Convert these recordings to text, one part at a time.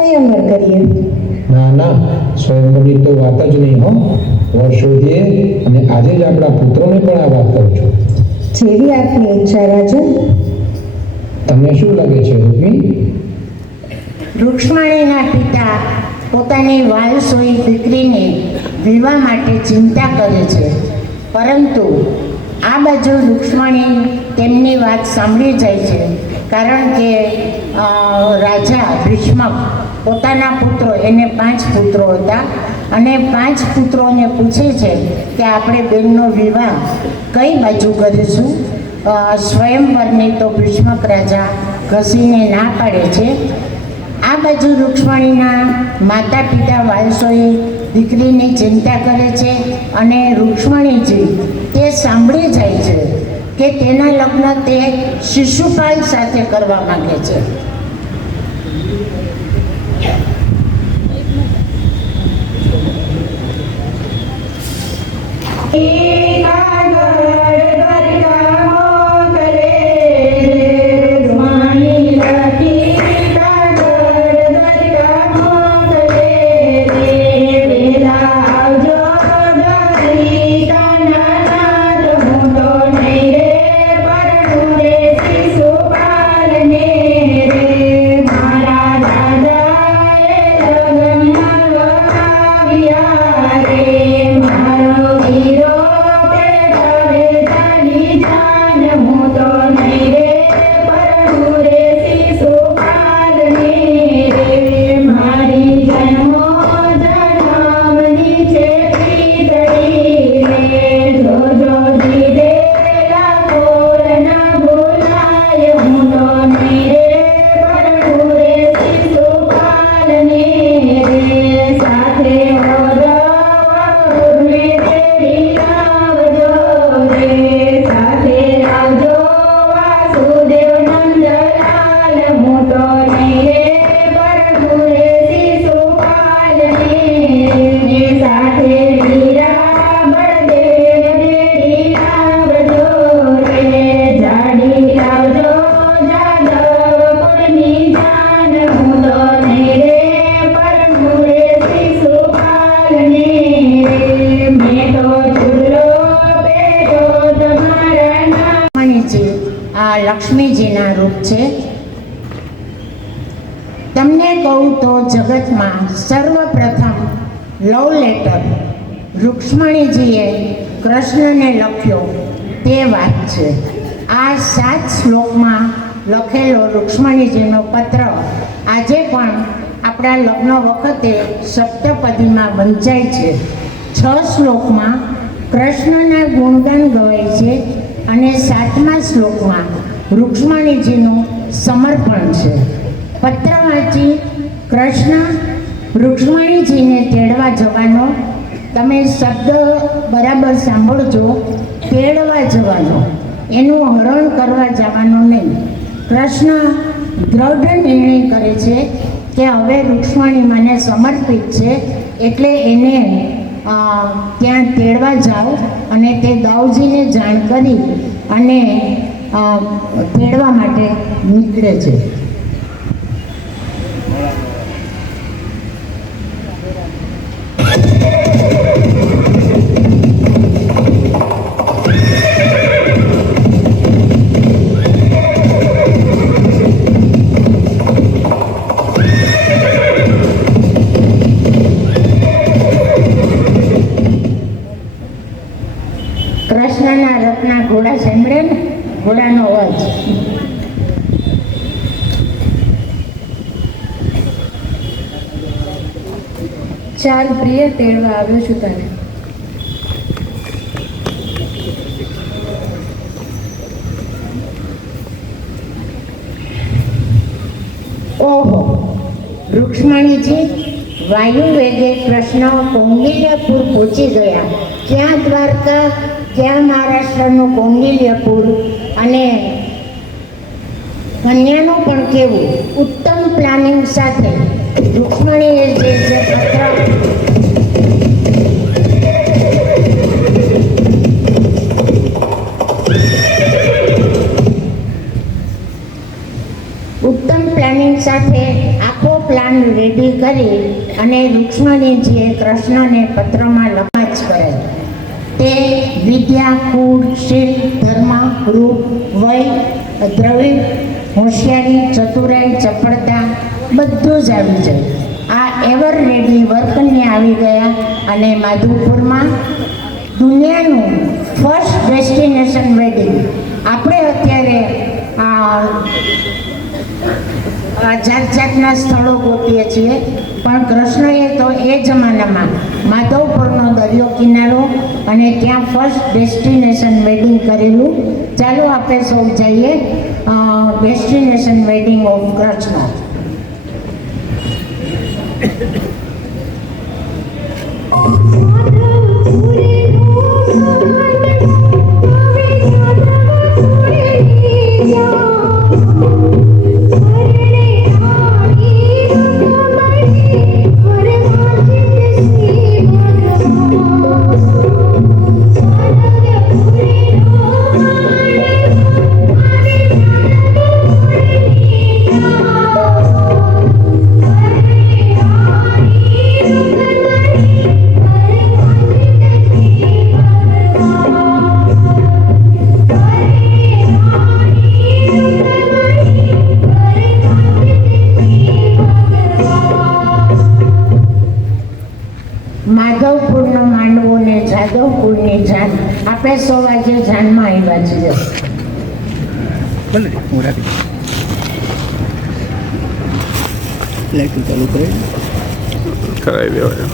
સ્વયંવર કરીએ. ના ના, સ્વયંવરની તો વાત જ નહીં હો. વર શોધીએ અને આજે જ આપણા પુત્રોને પણ આ વાત કહું છું. જેવી આપની ઈચ્છા રાજન. તમને શું લાગે છે રૂક્મી? રૂક્ષ્મણીના પિતા પોતાની વાલસોઈ દીકરીને વિવાહ માટે ચિંતા કરે છે, પરંતુ આ બાજુ રૂક્ષ્મણી તેમની વાત સાંભળી જાય છે, કારણ કે રાજા ભીષ્મક પોતાના પુત્રો, એને 5 પુત્રો હતા, અને 5 પુત્રોને પૂછે છે કે આપણે બેનનો વિવાહ કઈ બાજુ કરીશું. સ્વયંવરની તો ભીષ્મક રાજા ઘસીને ના પાડે છે. આ બાજુ રૂક્ષ્મણીના માતા પિતા વાલસોઈ દીકરીની ચિંતા કરે છે, અને રૂક્ષ્મણીજી તે સાંભળી જાય છે કે તેના લગ્ન તે શિશુપાલ સાથે કરવા માંગે છે. લક્ષ્મીજીના રૂપ છે. તમને કહું તો જગતમાં સર્વપ્રથમ લવ લેટર રૂક્ષ્મણીજીએ કૃષ્ણને લખ્યો તે વાત છે. આ 7 શ્લોકમાં લખેલો રૂક્ષ્મણીજીનો પત્ર આજે પણ આપણા લગ્ન વખતે સપ્તપદીમાં વંચાય છે. 6 શ્લોકમાં કૃષ્ણના ગુણગાન ગવાય છે, અને 7મા શ્લોકમાં રૂક્ષ્મણીજીનું સમર્પણ છે. પત્ર વાંચી કૃષ્ણ રૂક્ષ્મણીજીને તેડવા જવાનો. તમે શબ્દ બરાબર સાંભળજો. તેડવા જવાનો, એનું હરણ કરવા જવાનું નહીં. કૃષ્ણ દ્રઢ નિર્ણય કરે છે કે હવે રૂક્ષ્મણી મને સમર્પિત છે, એટલે એને ત્યાં તેડવા જાઓ, અને તે દાઉજીને જાણ કરી અને તેડવા માટે નીકળે છે. કૃષ્ણના રથના ઘોડા સાંભળે ને, ઘોડાનો અવાજ. ચાલ પ્રિય, તેડવા આવ્યો છું તને. ઓહો, રૂક્ષ્મણીજી વાયુ વેગે કૃષ્ણ કૌંડિલ્યપુર પહોંચી ગયા. ક્યાં દ્વારકા, ક્યાં મહારાષ્ટ્રનું કૌંડિલ્યપુર, અને કન્યાનું પણ કેવું ઉત્તમ પ્લાનિંગ સાથે રૂક્ષ્મણીએ જે પત્ર ઉત્તમ પ્લાનિંગ સાથે આખો પ્લાન રેડી કરી અને રૂક્ષ્મણીજીએ કૃષ્ણને પત્રમાં લખાજ કરે. તે વિદ્યા, કુળ, શીલ, ધર્મ, રૂપ, વય, દ્રવિડ, હોશિયારી, ચતુરાઈ, ચપળતા બધું જ આવી જાય. આ એવર રેડી વરકન્યા આવી ગયા અને માધવપુરમાં દુનિયાનું ફર્સ્ટ ડેસ્ટિનેશન વેડિંગ. આપણે અત્યારે જાત જાતના સ્થળો ગોતીએ છીએ, પણ કૃષ્ણએ તો એ જમાનામાં માધવપુરનો દરિયો કિનારો અને ત્યાં ફર્સ્ટ ડેસ્ટિનેશન વેડિંગ કરેલું. ચાલો આપણે સૌ જઈએ ડેસ્ટિનેશન વેડિંગ ઓફ કૃષ્ણ. માધવપુરનો માંડવો ને જાદવપુરની જાન. આપણે સો વાગે જાનમાં આવ્યા છીએ. લાઈટ ચાલુ કરાવી દેવાય.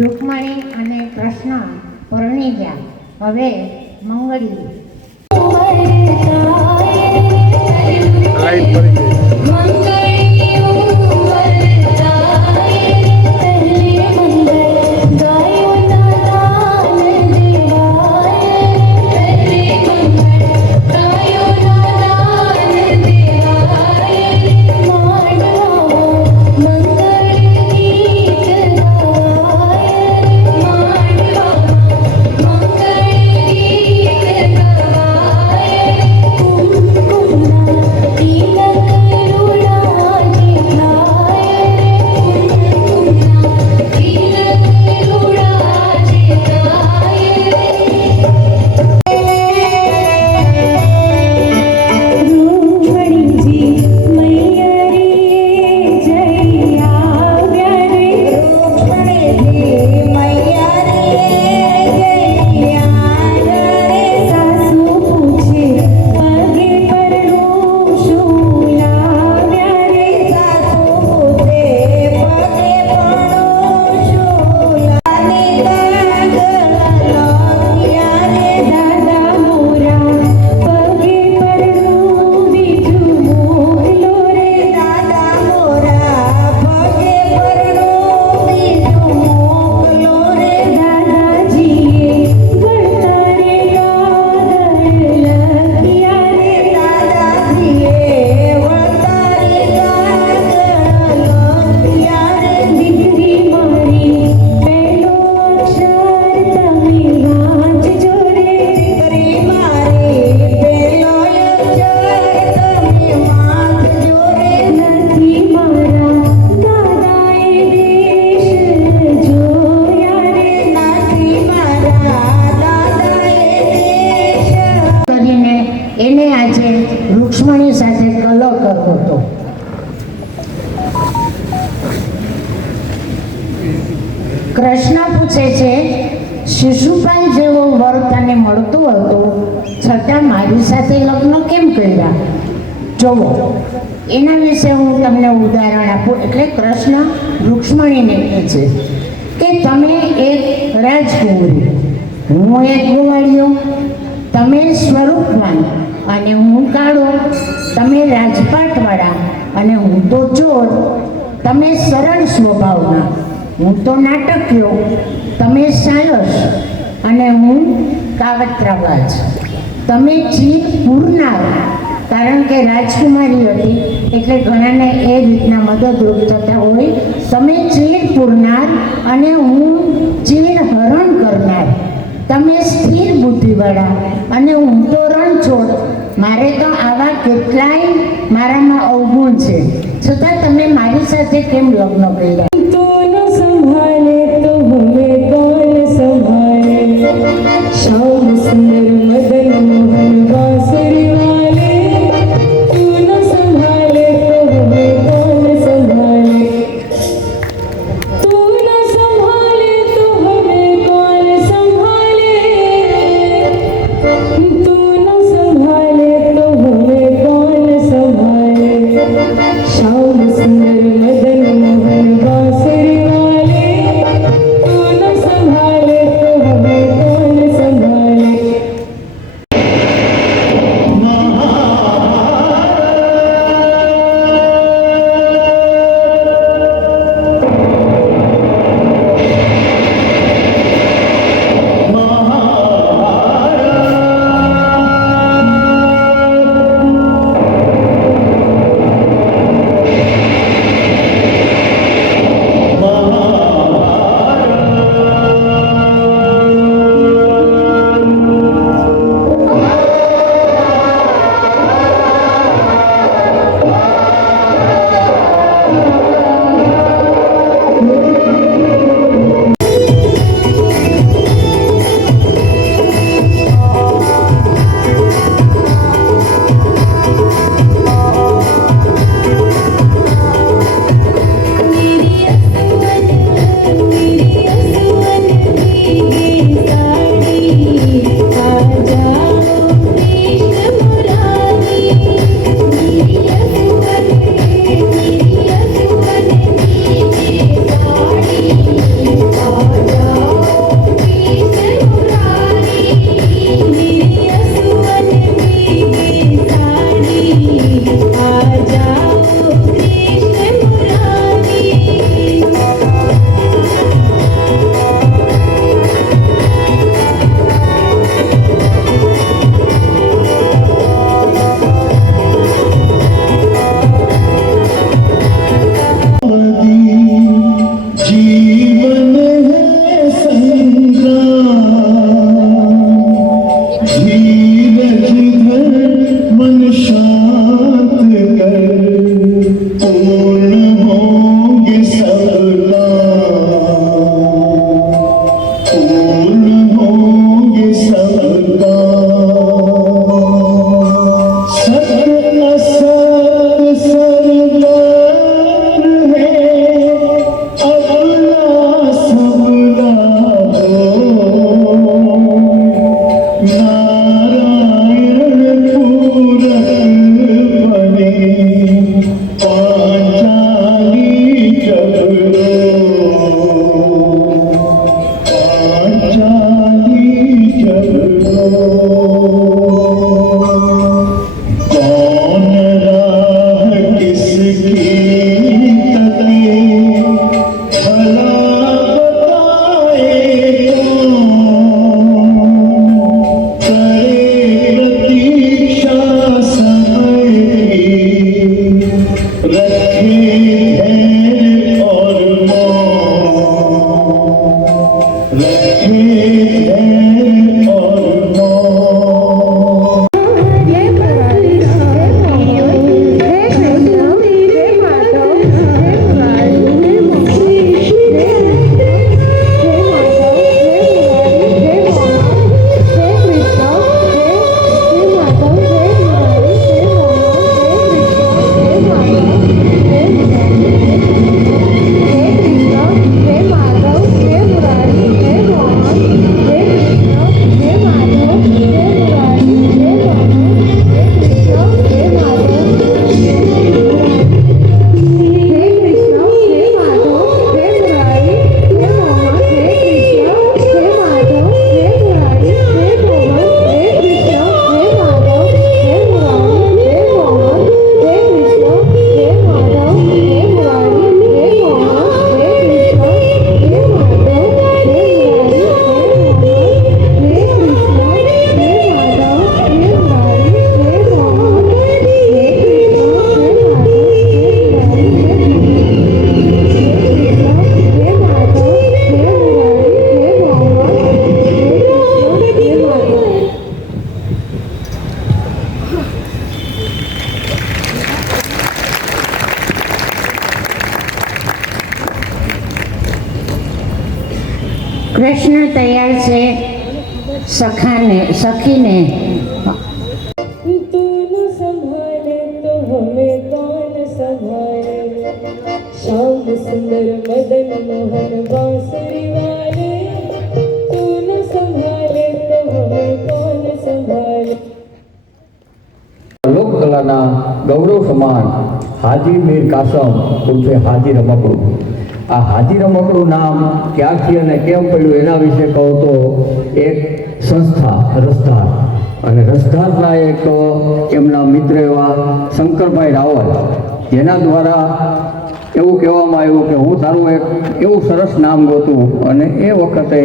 રૂકમણી અને કૃષ્ણ પરણી ગયા. હવે મંગળી લાઈટ પડી ગઈ. Thank you. કૃષ્ણ પૂછે છે, શિશુપાલ જેવો વર તને મળતો હતો છતાં મારી સાથે લગ્ન કેમ કર્યા? જોવો, એના વિશે હું તમને ઉદાહરણ આપું. એટલે કૃષ્ણ રૂક્ષ્મણીને કહે છે કે તમે એક રાજકુંવરી, હું એક ગોવાળિયો, તમે સ્વરૂપવાન અને હું કાળો, તમે રાજપાટવાળા અને હું તો ચોર, તમે સરળ સ્વભાવના, હું તો નાટકીયો, તમે સાયસ અને હું કાવતરાબાજ, તમે ચીર પૂરનાર, કારણ કે રાજકુમારી હતી એટલે ઘણાને એ રીતના મદદરૂપ થતા હોય. તમે ચીર પૂરનાર અને હું ચીર હરણ કરનાર, તમે સ્થિર બુદ્ધિવાળા અને હું તો રણછોડ. મારે તો આવા કેટલાય મારામાં અવગુણ છે, છતાં તમે મારી સાથે કેમ લગ્ન કર્યા? तो न संभाले तो हमें कौन संभाले, श्याम सुंदर मदन मोहन बांसुरी वाले, तू न संभाले तो हमें कौन संभाले, तू न संभाले तो हमें कौन संभाले, तू न संभाले तो हमें कौन संभाले, श्याम सुंदर मदन मोहन बांसुरी वाले, तू न संभाले तो हमें कौन संभाले। જય માધવ. કૃષ્ણ તૈયાર છે સખીને तू न संभाले तो हमें कौन संभाले श्याम सुंदर मदन मोहन बांसुरी वाले तू न संभाले तो हमें कौन संभाले। લોક કલાના ગૌરવ સમાન હાજી મીર કાસમ ઉર્ફે હાજી રમકડું. આ હાજી રમકડું નામ ક્યાંથી અને કેમ પડ્યું એના વિશે કહું તો એક સંસ્થા રસધાર અને રસધારના એક એમના મિત્ર એવા શંકરભાઈ રાવલ જેના દ્વારા એવું કહેવામાં આવ્યું કે હું તારું એક એવું સરસ નામ ગોતું અને એ વખતે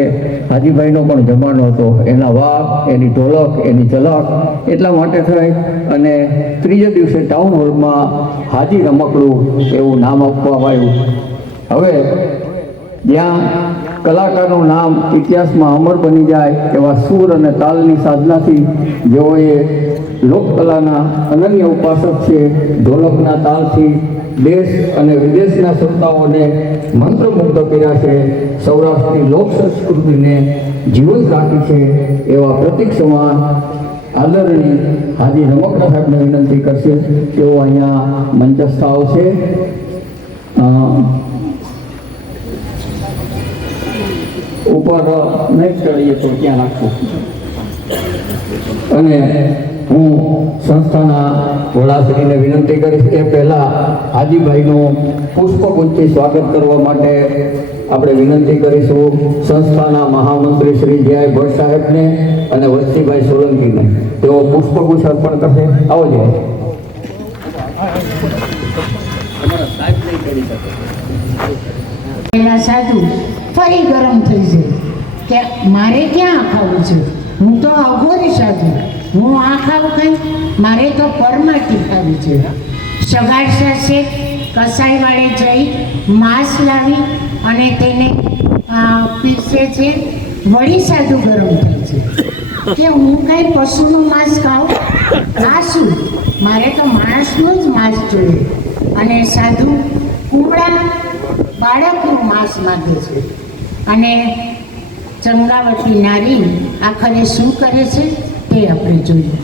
હાજીભાઈનો પણ જમાનો હતો. એના વાઘ, એની ઢોલક, એની ઝલક એટલા માટે થઈ અને ત્રીજે દિવસે ટાઉન હોલમાં હાજી રમકડું એવું નામ આપવામાં આવ્યું. હવે જ્યાં કલાકારનું નામ ઇતિહાસમાં અમર બની જાય એવા સૂર અને તાલની સાધનાથી જેઓએ લોકકલાના અનન્ય ઉપાસક છે, ઢોલકના તાલથી દેશ અને વિદેશના શ્રોતાઓને મંત્રમુગ્ધ કર્યા છે, સૌરાષ્ટ્રની લોક સંસ્કૃતિને જીવંત રાખી છે એવા પ્રતીક સમાન આદરણીય હાજી રમકડા સાહેબને વિનંતી કરશે તેઓ અહીંયા મંચસ્થ આવશે. ઉપર નહીં ચડીએ તો ક્યાં નાખવું. અને હું સંસ્થાના વડાશ્રીને વિનંતી કરીશ એ પહેલાં હાજીભાઈનું પુષ્પગુચ્છથી સ્વાગત કરવા માટે આપણે વિનંતી કરીશું સંસ્થાના મહામંત્રી શ્રી જય ભટ્ટ સાહેબને અને વત્સીભાઈ સોલંકીને. તેઓ પુષ્પગુચ્છ અર્પણ કરશે. આવો જાય. પેલા સાધુ ફરી ગરમ થઈ જાય કે મારે ક્યાં આ ખાવું છે, હું તો અઘોરી સાધુ, હું આ ખાવું કંઈ, મારે તો પરમાટી ખાવી છે. સગાડસા શેઠ કસાઈવાળે જઈ માંસ લાવી અને તેને પીરસે છે. વળી સાધુ ગરમ થાય છે કે હું કાંઈ પશુનું માંસ ખાઉં, આ શું, મારે તો માણસનું જ માંસ જોઈએ. અને સાધુ કુમળા બાળકનું માંસ માગે છે. અને ચંગાવતી નારી આખરે શું કરે છે તે આપણે જોઈએ.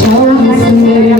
શ્યામ સુંદર